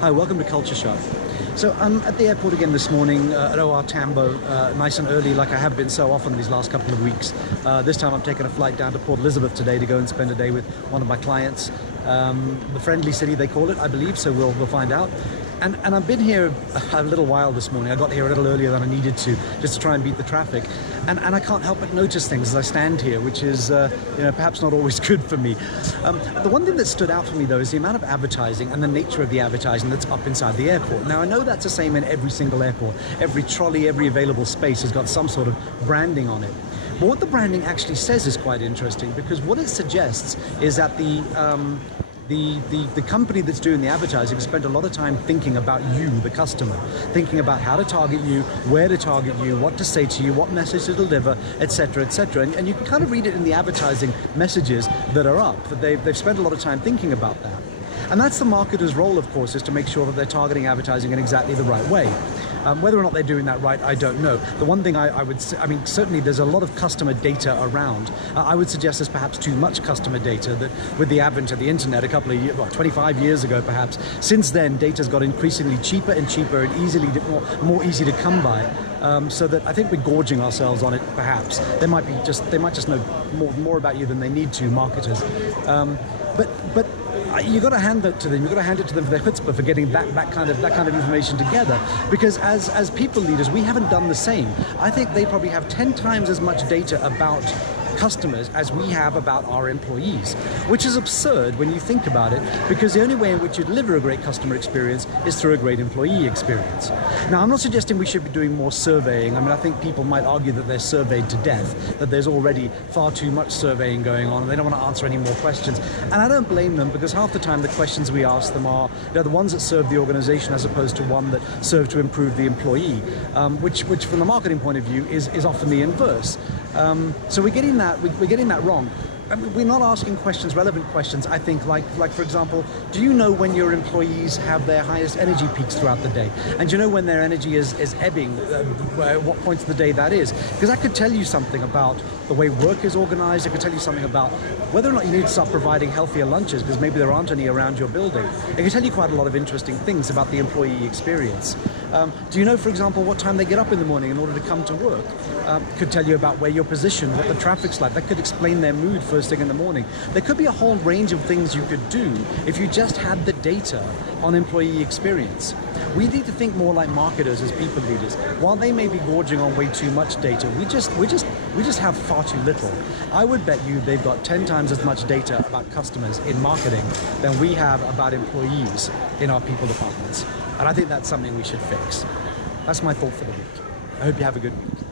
Hi, welcome to Culture Shock. So I'm at the airport again this morning at OR Tambo, nice and early like I have been so often these last couple of weeks. This time I'm taking a flight down to Port Elizabeth today to go and spend a day with one of my clients. The friendly city they call it, I believe, so we'll find out. And I've been here a little while this morning. I got here a little earlier than I needed to, just to try and beat the traffic. And I can't help but notice things as I stand here, which is perhaps not always good for me. The one thing that stood out for me, though, is the amount of advertising and the nature of the advertising that's up inside the airport. Now, I know that's the same in every single airport. Every trolley, every available space has got some sort of branding on it. But what the branding actually says is quite interesting, because what it suggests is that the company that's doing the advertising spent a lot of time thinking about you, the customer, thinking about how to target you, where to target you, what to say to you, what message to deliver, etc., etc. And you can kind of read it in the advertising messages that are up, that they've spent a lot of time thinking about that. And that's the marketer's role, of course, is to make sure that they're targeting advertising in exactly the right way. Whether or not they're doing that right, I don't know. The one thing I would say, certainly there's a lot of customer data around. I would suggest there's perhaps too much customer data, that with the advent of the internet a couple of years, 25 years ago perhaps, since then data's got increasingly cheaper and cheaper and more easy to come by. So that I think we're gorging ourselves on it, perhaps. They might just know more about you than they need to, marketers. But you got to hand that to them. You've got to hand it to them for their chutzpah for getting that kind of information together. Because as people leaders, we haven't done the same. I think they probably have 10 times as much data about customers as we have about our employees, which is absurd when you think about it, because the only way in which you deliver a great customer experience is through a great employee experience. Now, I'm not suggesting we should be doing more surveying. I think people might argue that they're surveyed to death, that there's already far too much surveying going on and they don't want to answer any more questions. And I don't blame them, because half the time the questions we ask them are the ones that serve the organization as opposed to one that serve to improve the employee, which from the marketing point of view is often the inverse. So we're getting that wrong. We're not asking relevant questions, I think, like for example, do you know when your employees have their highest energy peaks throughout the day? And do you know when their energy is ebbing, at what points of the day that is? Because that could tell you something about the way work is organized. It could tell you something about whether or not you need to start providing healthier lunches, because maybe there aren't any around your building. It can tell you quite a lot of interesting things about the employee experience. Do you know, for example, what time they get up in the morning in order to come to work? Could tell you about where you're positioned, what the traffic's like. That could explain their mood first thing in the morning. There could be a whole range of things you could do if you just had the data on employee experience. We need to think more like marketers as people leaders. While they may be gorging on way too much data, we just have far too little. I would bet you they've got 10 times as much data about customers in marketing than we have about employees in our people departments. And I think that's something we should fix. That's my thought for the week. I hope you have a good week.